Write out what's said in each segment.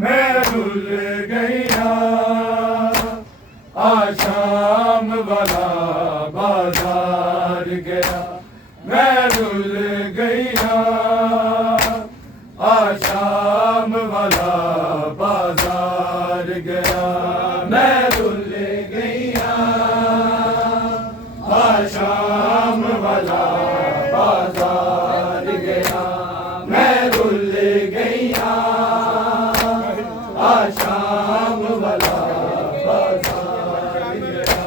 मैं भूल गया आशाम वाला बाजार गया। मैं भूल गया आशाम वाला बाजार गया। मैं भूल गया आशाम वाला बाजार गया। मैं भूल गया आशाम वाला बाजार गया।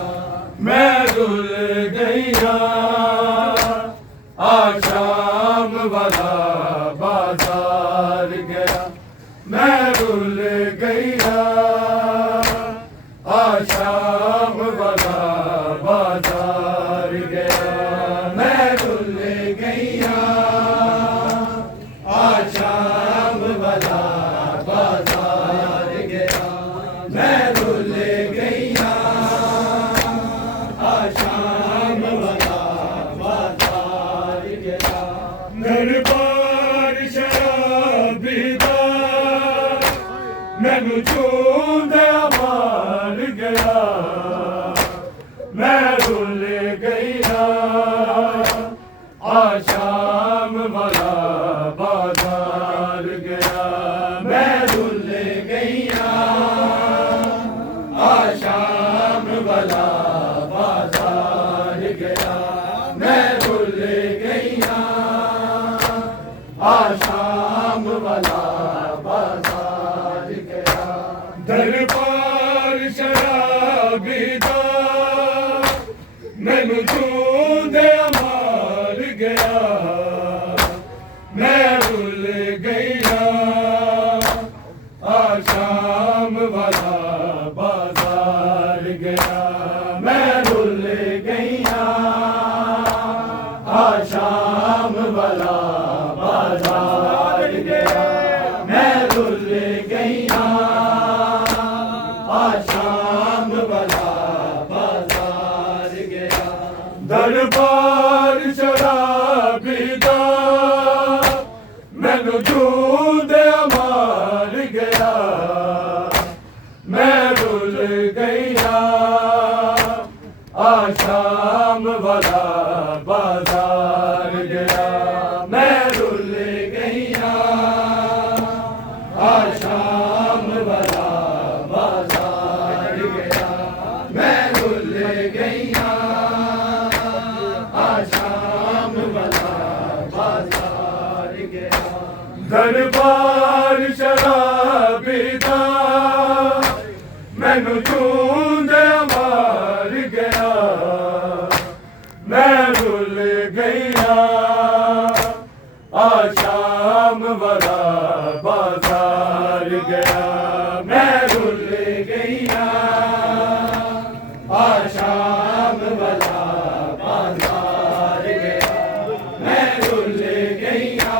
मैं भूल गया आशाम वाला बाजार गया। मैं भूल गया आशाम वाला बाजार गया। मैं भूल गया आशाम वाला बाजार गया। मैं भूल गया आशाम वाला बाजार गया। दरबार शराबी दा मैनू चूंदिया मार गया। मैं भूल गया आशाम वाला बाजार गया। मैं भूल गया आशाम वाला बाजार गया। मैं भूल गया आशाम वाला बाजार गया। दरबार शराबी दा मैनू चूंदिया मार गया। मैं भूल गया आशाम वाला बाजार गया। मैं भूल गया आशाम वाला बाजार गया। मैं भूल गया आशाम वाला बाजार गया। दरबार शराबी दा मैनू चूंदिया मार गया। मैं भूल गया आशाम वाला बाजार गया। मैं भूल गया आशाम वाला बाजार गया। मैं भूल गया आशाम वाला बाजार गया। दरबार शराबी दा मैनू चूंदिया मार गया। मैं भूल गया आशाम वाला बाजार गया। मैं भूल गया आशाम वाला बाजार गया। मैं भूल गया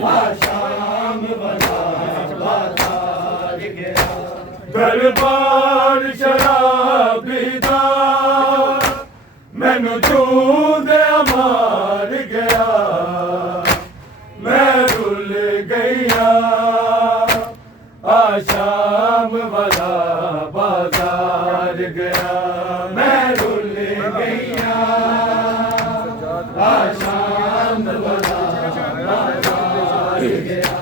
आशाम वाला बाजार गया। दरबार शराबी दा मैनू चूंदिया मार गया। मैं भूल गया आशाम वाला बाजार गया। मैं भूल गया आशाम वाला बाजार गया।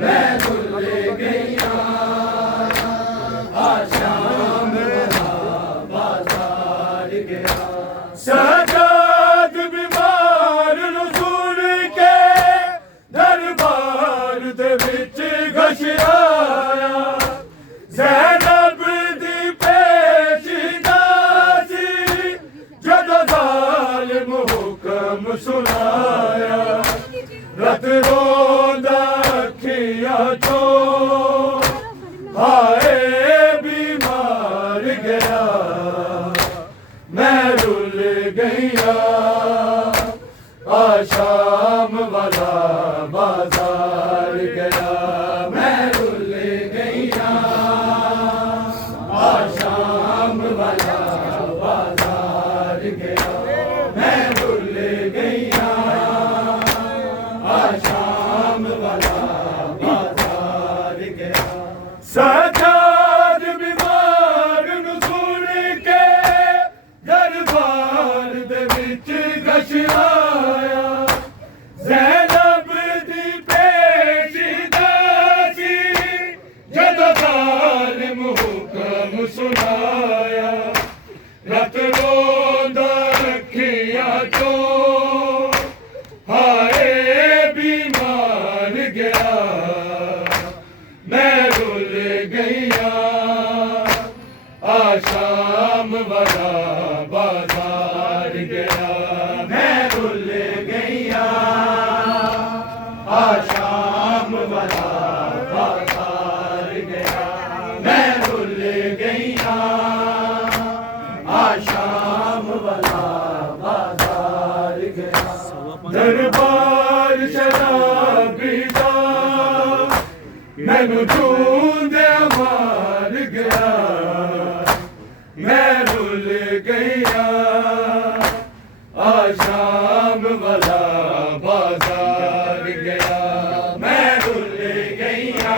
मैं भूल गया आशाम वाला बाजार गया। सजाद बीमार नूं सुन के दरबार दे विच घसियाया। ज़ैनब दी पेशीदा सी जदों ज़ालिम हुक्म सुनाया। रत रोंदा अखियां चों हाय बीमार गया। मैं भूल गया आशाम वाला बाजार गया। मैं भूल गया आशाम वाला बाजार गया। मैं भूल गया आशाम वाला बाजार सजाद बीमार नूं सुण के दरबार दे विच गश आया ज़ैनब दी पेशीदा सी जदों ज़ालिम हुक्म सुनाया रत रोंदा रखिया चो हाय बीमार गया मैं रुल गईया आशाम वाला बाजार गया मैं रुल गईया आशाम वाला बाजार गया मैं रुल गईया आशाम वाला बाजार गया दरबार शराबी दा मैनू ढूंढे मार गया मैं रुल गईया आशाम वाला बाजार गया मैं रुल गईया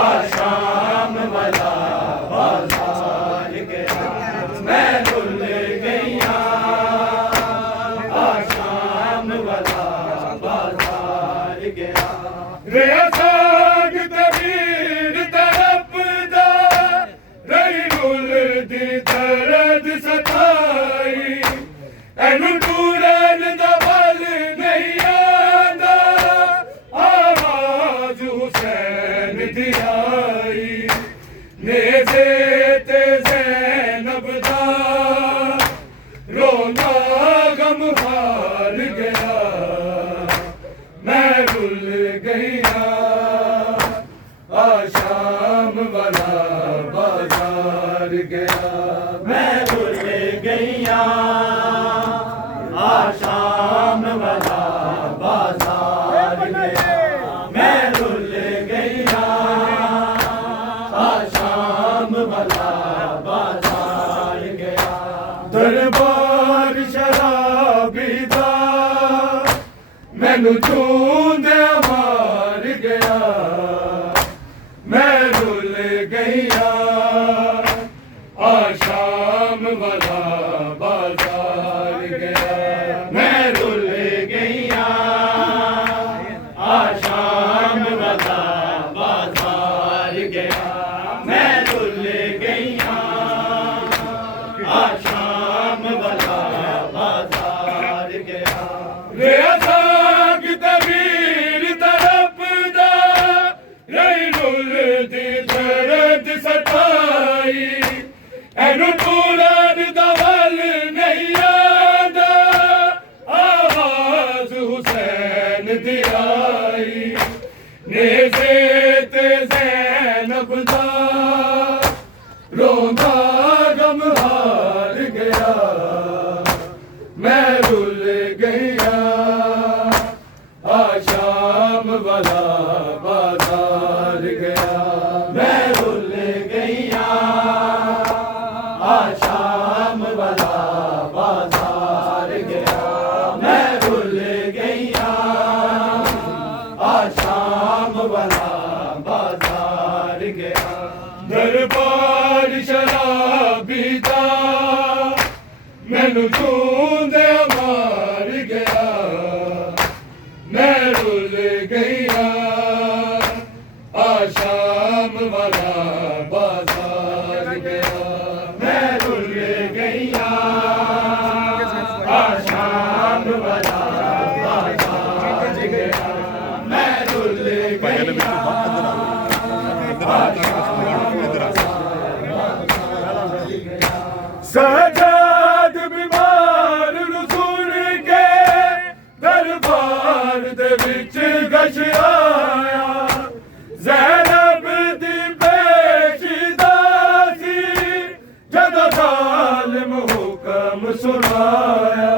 आशाम वाला बाजार गया मैं रुल गईया आशाम वाला बाजार गया रे साग तबीर तरफदा रही रुल दी दर्द सताई एनू टूरन दा वल नहीं आंदा आवाज हुसैन दी आई नेज़े ते ज़ैनब दा रोना गम हार गया मैं रुल गईया आशाम वाला बाजार गया मैं रुल गईया आशाम वाला बाजार गया मैं रुल गईया आशाम वाला बाजार गया दरबार शराबी दा मैनू ढूंढे मार गया मैं रुल गईया आशाम वाला बाजार गया मैं रुल गईया आशाम वाला बाजार गया मैं रुल गईया आशाम वाला बाजार गया रे साग तबीर तरफदा रही रुल दी दर्द सताई एनू टूरन दा वल नहीं आंदा आवाज हुसैन दी आई नेज़े ते ज़ैनब दा रोंदा गम हार गया मैं रुल गईया आशाम वाला बाजार गया मैं रुल गईया आशाम वाला बाजार गया मैं रुल गईया आशाम वाला बाजार गया दरबार शराबी दा मैनू ढूंढे मार गया मैं रुल गईया आशाम वाला बाजार गया मैं रुल गईया आशाम वाला बाजार गया मैं रुल गईया सजाद बीमार नूं सुण के दरबार दे विच गश आया ज़ैनब दी पेशीदा सी जदों ज़ालिम हुक्म सुनाया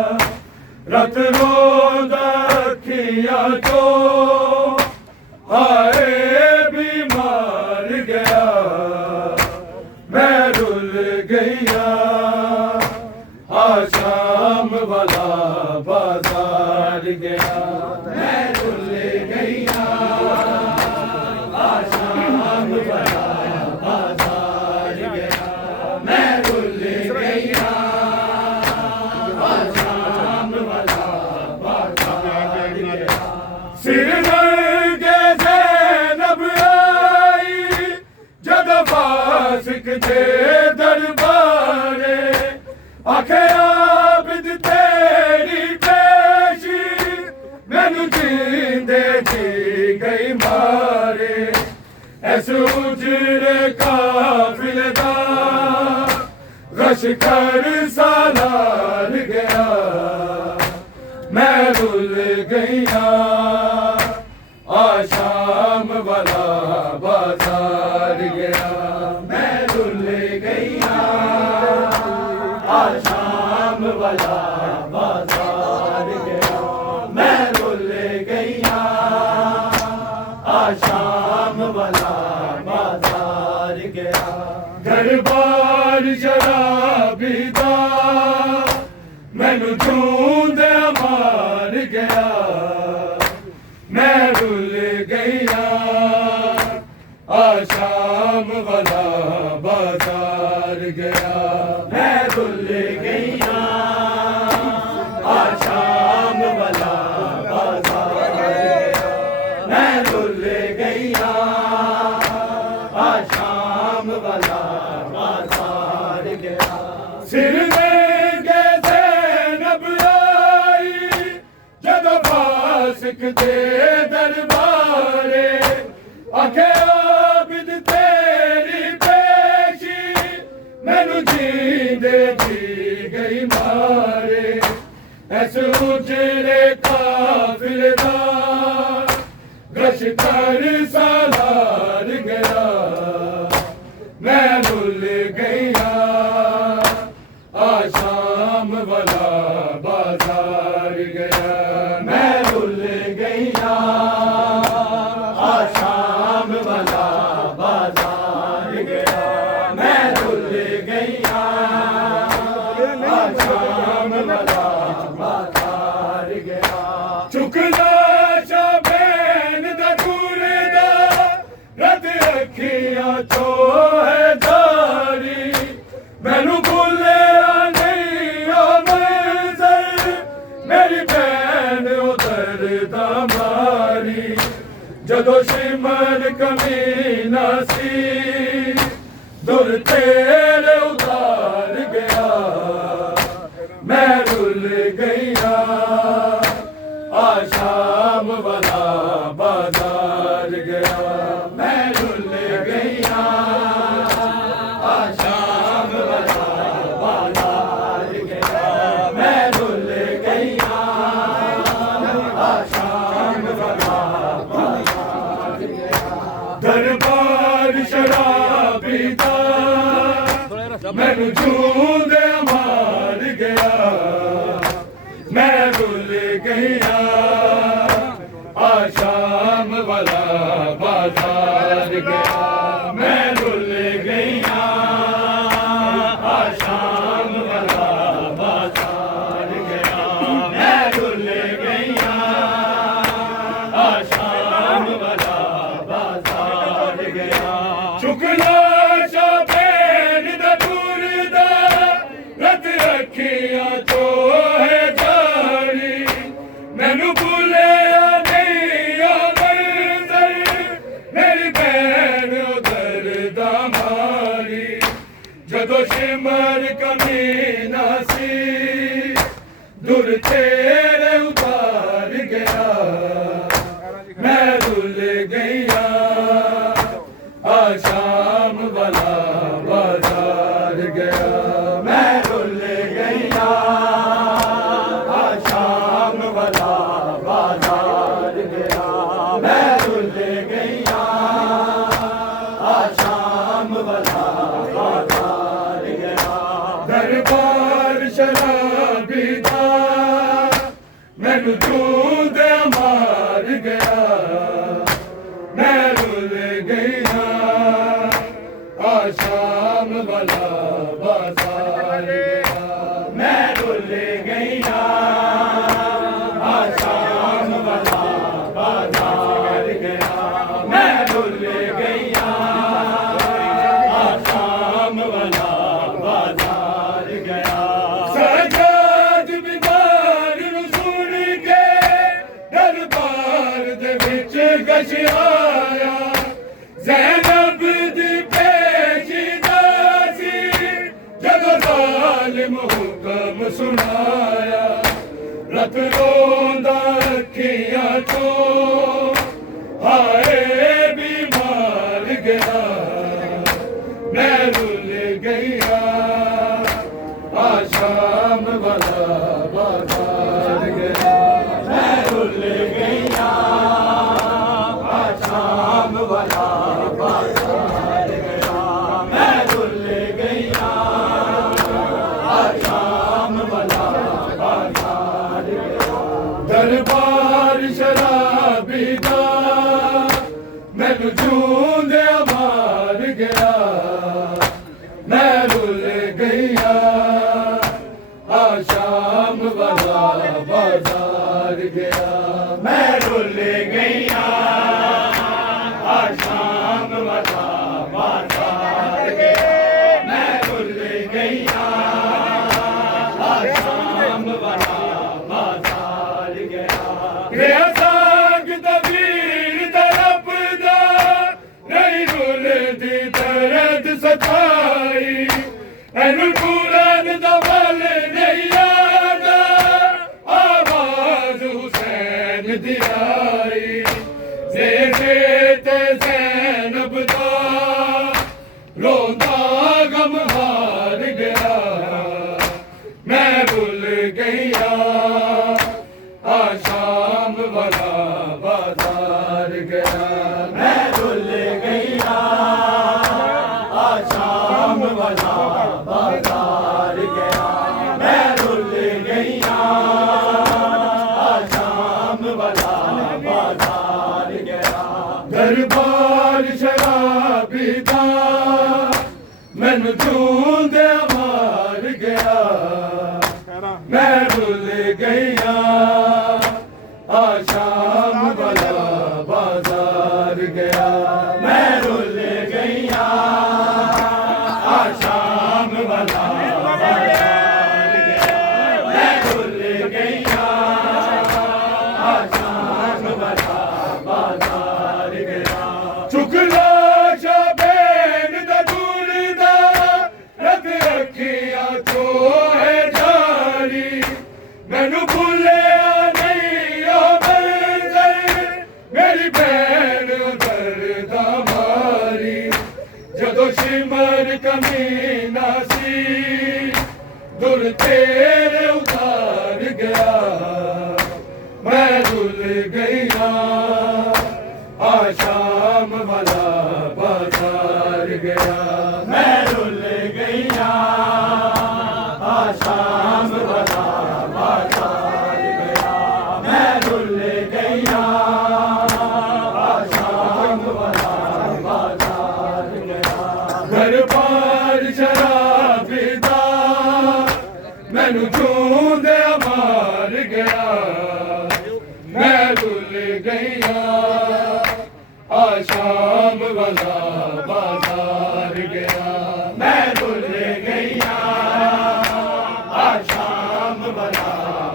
रत रोंदा रखिया चो हाय बीमार गया मैं रुल गईया आशाम वाला बाजार गया मैं रुल गईया आशाम मारे ऐस उजड़े काफिले दा लश्कर सालार गया मैं रुल गईया आशाम वाला बाजार गया मैं रुल गईया आशाम वाला बाजार गया मैं रुल गईया आशाम वाला बाजार गया दरबार शराबी दा मैनू झूंदे मार गया मैं रुल गईया आशाम वाला बाजार गया मैं रुल गईया आशाम वाला बाजार गया मैं रुल गईया आशाम वाला बाजार गया सिर में कैसे नब आई जब फासिक दे दरबारे आखे आबिद तेरी पेशी मैनू जींदे जी गई मारे ऐसे उजड़े काफिले दा लश्कर सालार गया मैं रुल गईया आशाम वाला बाजार गया मैं रुल गईया आशाम वाला बाजार गया मैं रुल गईया आशाम वाला बाजार गया चुकला शाबैन दा दूर दा रत अखियां चो है जारी मैनू भूले नहीं ओ मंजर मेरी भैन उधर दा मारी जदों शिमर कमीना सी दुर तेरे उतार गया मैं रुल गईया आशाम वाला बाजार गया मैं रुल गईया आशाम वाला बाजार गया मैं रुल गईया आशाम वाला बाजार गया दरबार शराबी दा मैनू झूंदे मार गया मैं रुल गईया आशाम वाला बाजार गया मैं रुल गईया आशाम वाला बाजार गया मैं रुल गईया आशाम वाला बाजार गया चुकला शाबैन दा दूर दा रत अखियां चो है जारी मैनू भूले नहीं ओ मंजर मेरी भैन उधर दा मारी जदों शिमर कमीना सी दुर तेरे उतार गया मैं रुल गईया आशाम वाला बाजार गया मैं रुल गईया आशाम वाला बाजार गया मैं रुल गईया आशाम वाला बाजार गया दरबार शराबी दा मैनू झूंदे मार गया मैं रुल गईया आशाम वाला बाजार गया मैं रुल गईया आशाम वाला बाजार गया मैं रुल गईया आशाम वाला बाजार गया सजाद बिदार नू सुन के दरबार दे विच गश आया ज़ैनब दी पेशीदा सी जदों ज़ालिम हुक्म सुनाया रत रोंदा अखियां चो हाय गया मैं रुल गया आशाम वाला बाजार गया मैं रुल गया आशाम वाला बाजार गया मैं रुल गया आशाम वाला बाजार गया दरबार शराबी दा मैनू जूंदे मार गया मैं रुल गया आशाम वाला बाजार गया मैं रुल गया आशाम वाला बाजार गया मैं रुल गया आशाम वाला बाजार गया गया साग तबीर तरफदा नहीं रुलदी दर्द सताई एनु कुरान दा वल नहीं आदा आवाज हुसैन दी आई ज़ेरे ते ज़ैनब दा रोंदा गम हार गया मैं भूल गया आशाम वाला बाजार गया मैं भूल गया आशाम वाला बाजार गया मैं भूल गया आशाम वाला बाजार गया दरबार शराबी दा मैनू जूंदे मार गया मैं भूल गया आशाम वाला बाजार गया मैं भूल गया आशाम वाला बाजार गया मैं भूल गया आशाम वाला बाजार गया चुकला शाबेन दा ढूंढदा रत अखियां चो है जारी मैनू भूलिया नहीं ओ मंज़र मेरी भैन दर्दा मारी जदों शिमर कमीना सी दुर तेरे उतार गया मैं रुल गया आशाम वाला बाजार गया मैं रुल गया आशाम वाला बाजार गया मैं रुल गया आशाम वाला बाजार गया दरबार शराबी दा मैनू जूंदे मार गया मैं रुल गया आशाम वाला बाजार गया मैं रुल गया आशाम वाला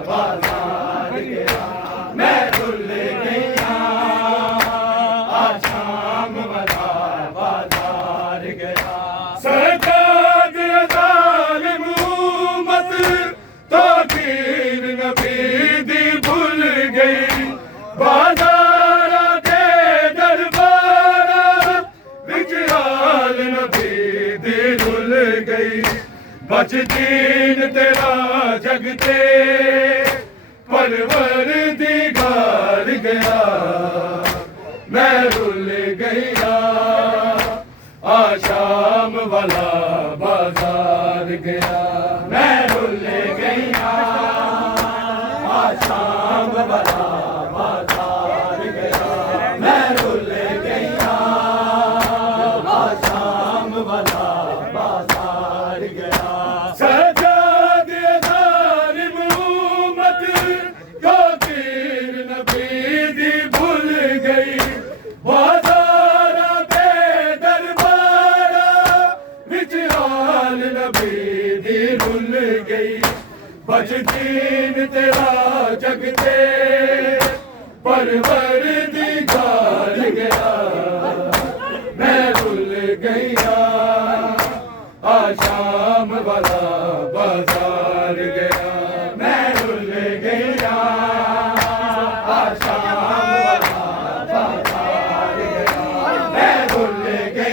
बाजार गया मैं रुल गया आशाम वाला बाजार गया सरकार ज़ालिम उम्मत ताकीर नबी दी भूल गई बाजारा दे दरबारा विच हाल नबी दी रुल गई बच दीन तेरा जगते परवर दी गार गया मैं रुल गया आशाम वाला बाजार गया मैं रुल गया आशाम वाला बाजार गया मैं रुल गया आशाम वाला बाजार गया सजाद ज़ालिम उम्मत को तीर नबी दी भूल गई बाजारा दे दरबारा विच हाल नबी दी रुल गई बच दीन तेरा जगते परवर दी गार गया मैं रुल गया आशाम वाला बाजार गया मैं रुल गया आशाम वाला बाजार गया मैं रुल गया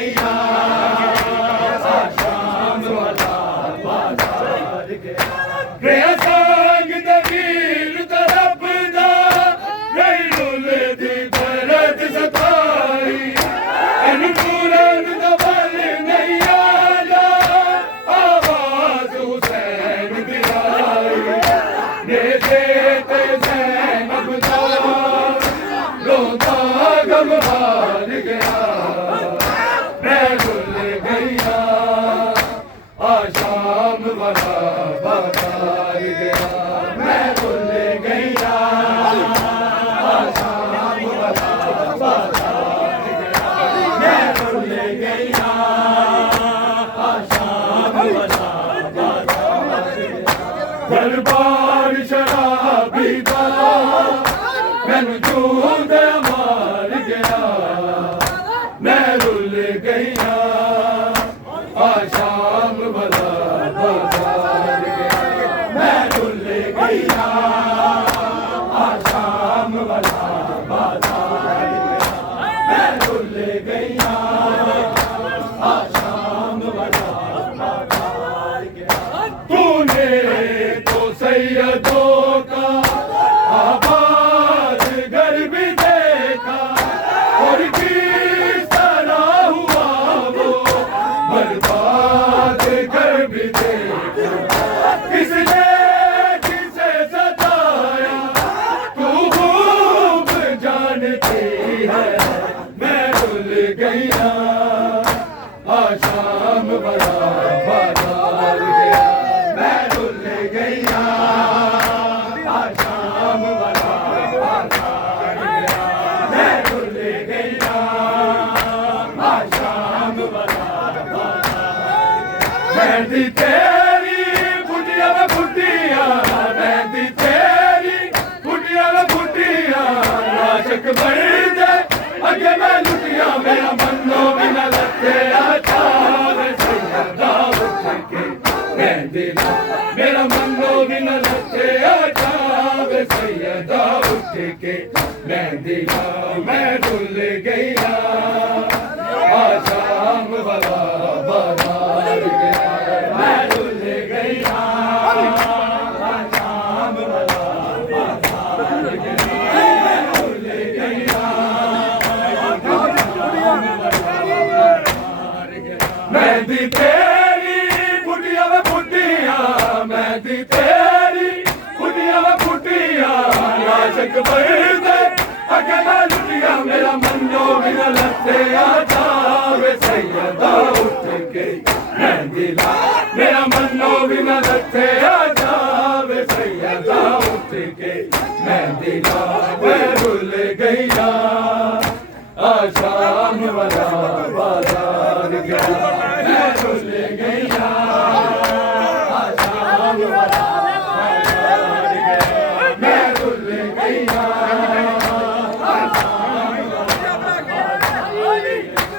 गईया आशाम वाला बाजार गया। तूने तो सैयदों का आबाद घर भी देखा और किस तरह हुआ वो बर्बाद घर भी देखा। किसने किसे सताया तू खूब जानती है। मैं भूल गईया आशाम वाला बाजार गया। मैं भूल गईया आशाम वाला बाजार गया। मैं भूल गईया आशाम वाला बाजार गया। मेहंदी तेरी फुटिया में फुटिया, मेहंदी तेरी फुटिया में फुटिया। आशिक बन जाए अगे मैं लुटिया, मेरा मनो बिना लगे आता सैयदा उठ के मेहंदी ला। मेरा मनो बिना लगे आता सैयदा उठ के मेहंदी ला। मैं भूल गईया आशाम वाला बाजार गया। मैं भूल गईया आशाम वाला बाजार गया। मैं भूल गईया मेहंदी तेरी फुटिया में फुटिया, मेहंदी तेरी फुटिया में फुटिया। आशिक बन गए अगे मैं लुटिया, मेरा मनो बिना लगे आता सैयदा उठ के मेहंदी ला। मेरा मनो बिना लगे आता सैयदा उठ के मेहंदी ला। मैं भूल गईया आशाम वाला बाजार गया। मैं भूल गईया आशाम वाला बाजार गया। मैं भूल गईया आशाम वाला बाजार गया।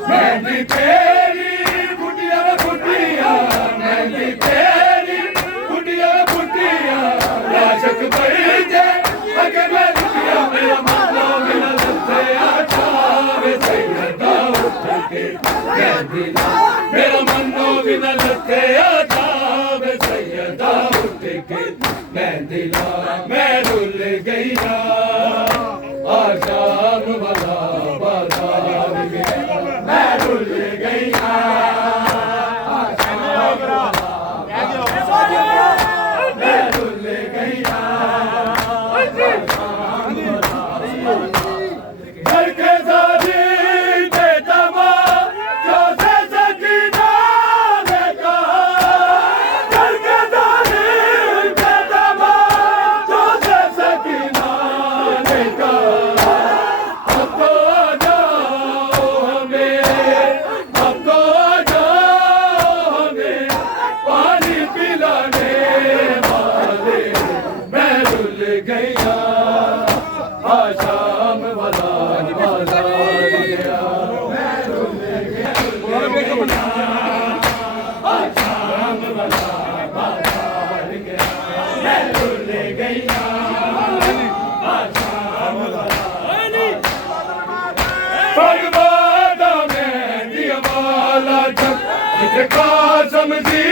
मेहंदी तेरी फुटिया में फुटिया, मेहंदी तेरी फुटिया में फुटिया। आशिक बन जाए अगे मैं लुटिया, मेरा मनो बिना लगे आता सैयदा उठ के मेहंदी ला। मेरा मनो बिना लगे आता सैयदा उठ के मेहंदी ला। मैं भूल गईया आशाम वाला बाजार गया। मैं भूल गईया आशाम वाला बाजार गया। मैं भूल गईया घर के साथी बेतमा जो से सकीना ने कहा। घर के साथी बेतमा जो से सकीना ने कहा। अब तो आ जाओ हमें, अब तो आ जाओ हमें पानी पिलाने वाले। मैं भूल गईया आशाम वाला बाजार गया। मैं भूल गईया आशाम वाला बाजार गया। मैं भूल गईया आशाम वाला बर्बादा में दिया वाला जब कासम जी